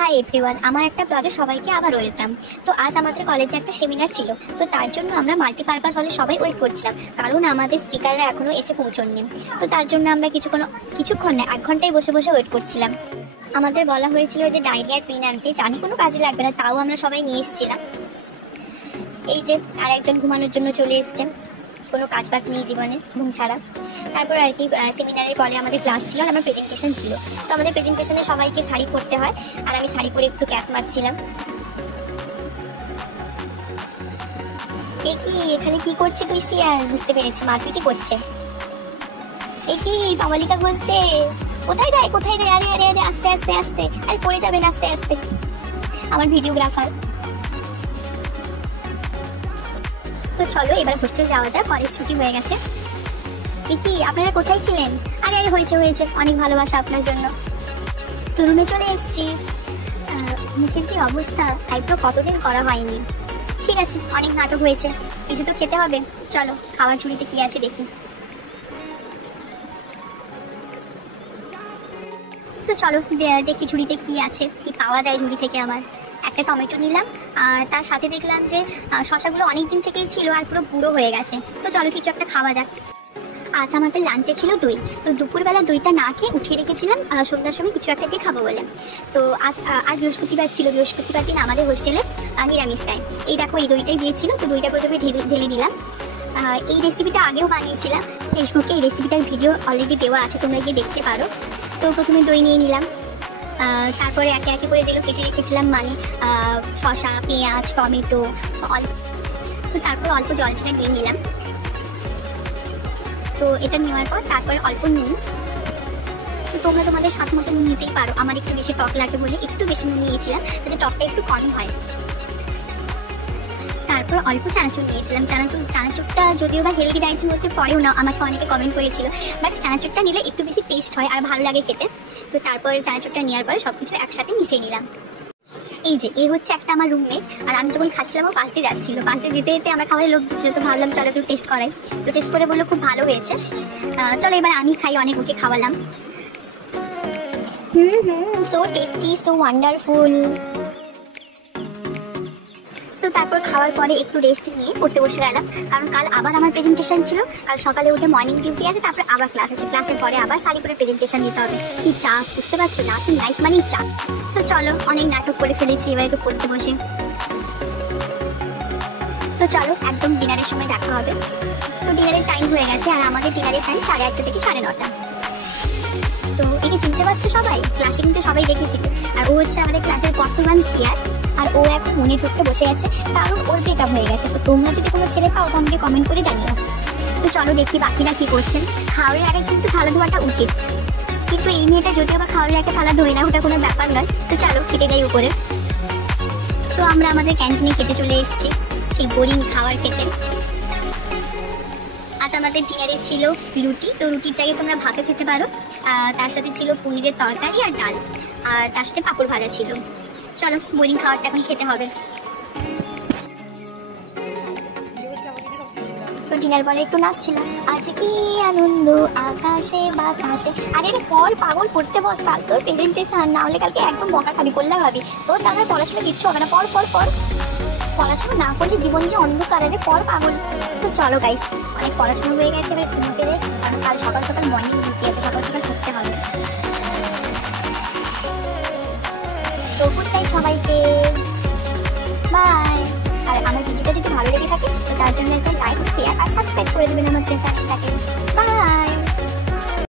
Hi everyone, আমার একটা ব্লগে সবাইকে আবার ওয়েলকাম। তো আজ আমাদের কলেজে একটা সেমিনার ছিল, তো তার জন্য আমরা মাল্টিপারপাস হলে সবাই ওয়েট করছিলাম, কারণ আমাদের স্পিকাররা এখনও এসে পৌঁছননি। তো তার জন্য আমরা কিছুক্ষণ না 1 ঘন্টায় বসে বসে ওয়েট করছিলাম। আমাদের বলা হয়েছিল যে ডায়েরি আর পেন আনতে, জানি কোনো কাজে লাগবে না, তাও আমরা সবাই নিয়ে এসেছিলাম। এই যে আর একজন ঘুমানোর জন্য চলে এসছে, কোনো কাজ বাজ নেই জীবনে, ঘুম ছাড়া। তারপর আর কি সেমিনারের পরে আমাদের ক্লাস ছিল আর আমার প্রেজেন্টেশন ছিল। তো আমাদের প্রেজেন্টেশনে সবাইকে শাড়ি পরতে হয়, আর আমি শাড়ি পরে একটু ক্যাপ মারছিলাম। এ কি এখানে কি করছে তুই সিয়ার? বুঝতে পেরেছি, মারপিটি করছে। এ কি তমালিকা ঘষছে? কোথায় যায় কোথায় যায়? আরে আরে আরে আস্তে আস্তে আস্তে, আরে পড়ে যাবেন আস্তে আস্তে। আমার ভিডিওগ্রাফার। তো চলো এবার হোস্টেল যাওয়া যায়, কলেজ ছুটি হয়ে গেছে। কি আপনারা কোথায় ছিলেন? আরে আরে হয়েছে হয়েছে, অনেক ভালোবাসা আপনার জন্য। তো রুমে চলে এসেছি। মুখের কি অবস্থা, আইব্রো কতদিন করা হয়নি। ঠিক আছে, অনেক নাটক হয়েছে, কিছু তো খেতে হবে। চলো খাবার ঝুড়িতে কি আছে দেখি। তো চলো দেখি ঝুড়িতে কি আছে, কি পাওয়া যায় ঝুড়ি থেকে। আমার একটা টমেটো নিলাম, আর তার সাথে দেখলাম যে শসাগুলো অনেক দিন থেকেই ছিল আর পুরো বুড়ো হয়ে গেছে। তো চলো কিছু একটা খাওয়া যাক। আজ আমাদের লাঞ্চে ছিল দই। তো দুপুরবেলা দইটা না খেয়ে উঠিয়ে রেখেছিলাম সন্ধ্যার সময় কিছু একটা দিয়ে খাবো বলে। তো আজ আর বৃহস্পতিবার ছিল, বৃহস্পতিবার দিন আমাদের হোস্টেলে নিরামিষ খায়। এই দেখো এই দইটাই দিয়েছিল, তো দইটা প্রথমে ঢেলে দিলাম। এই রেসিপিটা আগেও বানিয়েছিলাম ফেসবুকে, এই রেসিপিটার ভিডিও অলরেডি দেওয়া আছে, তোমরা গিয়ে দেখতে পারো। তো প্রথমে দই নিয়ে নিলাম, তারপরে একে একে করে যেগুলো কেটে রেখেছিলাম, মানে শসা, পেঁয়াজ, টমেটো, তো তারপর অল্প জল ছাড়া দিয়ে নিলাম। তো এটা নেওয়ার পর তারপরে অল্প নুন। তো তোমরা তোমাদের স্বাদ মতো নুন নিতেই পারো, আমার একটু বেশি টক লাগে বলে একটু বেশি নুন নিয়েছিলাম, যাতে টকটা একটু কম হয়। তারপর অল্প চানাচুর নিয়েছিলাম। চানাচুরটা যদিও বা হেলদি ডায়েটের মধ্যে পড়েও না, আমাকে অনেকে কমেন্ট করেছিল, বাট চানাচুরটা নিলে একটু বেশি টেস্ট হয় আর ভালো লাগে খেতে। তো তারপর চানাচুরটা নেওয়ার পরে সব কিছু একসাথে মিশিয়ে নিলাম। এই যে এই হচ্ছে একটা আমার রুমমেট, আর আমি যখন খাচ্ছিলাম ও পাশ দিয়ে যাচ্ছিল, পাশ দিয়ে যেতে যেতে আমার খাবারের লোভ দিচ্ছিল। তো ভাবলাম চলো একটু টেস্ট করাই। তো টেস্ট করে বললো খুব ভালো হয়েছে। চলো এবার আমি খাই, অনেক ওকে খাওয়ালাম। So tasty, so wonderful. তো তারপর খাওয়ার পরে একটু রেস্ট নিয়ে পড়তে বসে গেলাম, কারণ কাল আবার আমার প্রেজেন্টেশন ছিল। কাল সকালে উঠে মর্নিং ডিউটি আছে, তারপরে আবার ক্লাস আছে, ক্লাসের পরে আবার শাড়ি করে প্রেজেন্টেশন দিতে হবে। কি চাপ, বুঝতে পারছো, নার্সিং লাইফ মানেই চাপ। তো চলো অনেক নাটক করে ফেলেছি, এবার একটু পড়তে বসে। তো চলো একদম ডিনারের সময় দেখা হবে। তো ডিনারের টাইম হয়ে গেছে, আর আমাদের ডিনারের টাইম 8:30 থেকে 9:30। তো একে চিনতে পারছো সবাই? ক্লাসে কিন্তু সবাই দেখেছিল। আর ও হচ্ছে আমাদের ক্লাসের বর্তমান সিয়ার, আর ও এখন মনে করতে বসে আছে, কারণ ওর ব্রেকআপ হয়ে গেছে। তো তোমরা যদি কোনো ছেলে পাও তো আমাকে কমেন্ট করে জানিও। তো চলো দেখি বাকিরা কি করছেন। খাওয়ারের আগে কিন্তু থালা ধোয়াটা উচিত, কিন্তু এই মেয়েটা যদিও বা খাওয়ারের আগে থালা ধোয় না, ওটা কোনো ব্যাপার নয়। তো চলো খেতে যাই উপরে। তো আমরা আমাদের ক্যান্টিনে খেতে চলে এসেছি, সেই বোরিং খাবার খেতে। আজ আমাদের ডিনারে ছিল রুটি। তো রুটির জায়গায় তোমরা ভাতে খেতে পারো। তার সাথে ছিল পনিরের তরকারি আর ডাল, আর তার সাথে পাঁপড় ভাজা ছিল। চলো বোরিং খাবারটা এখন খেতে হবে। তো ডিনার পরে একটু নাচছিলাম, আজ কি আনন্দ আকাশে বাতাসে। আরে পর পাগল, পড়তে বস, কাল তোর প্রেজেন্টেশন, না হলে কালকে একদম বকা খাবি, করলে ভাবি তোর তারপরে পড়াশোনা কিচ্ছু হবে না। পর পর পর, পড়াশোনা না করলে জীবন যে অন্ধকার, আরে পর পাগল। তো চলো গাইস, অনেক পড়াশোনা হয়ে গেছে, এবার ঘুমোতে যাই, কারণ কাল সকাল সকাল মর্নিং ডিউটি আছে, সকাল সকাল উঠতে হবে। তো গুড নাইট সবাইকে, বাই। আর আমার ভিডিওটা যদি ভালো লেগে থাকে তো তার জন্য একটা লাইক, শেয়ার আর সাবস্ক্রাইব করে দেবেন আমার চ্যানেলটাকে।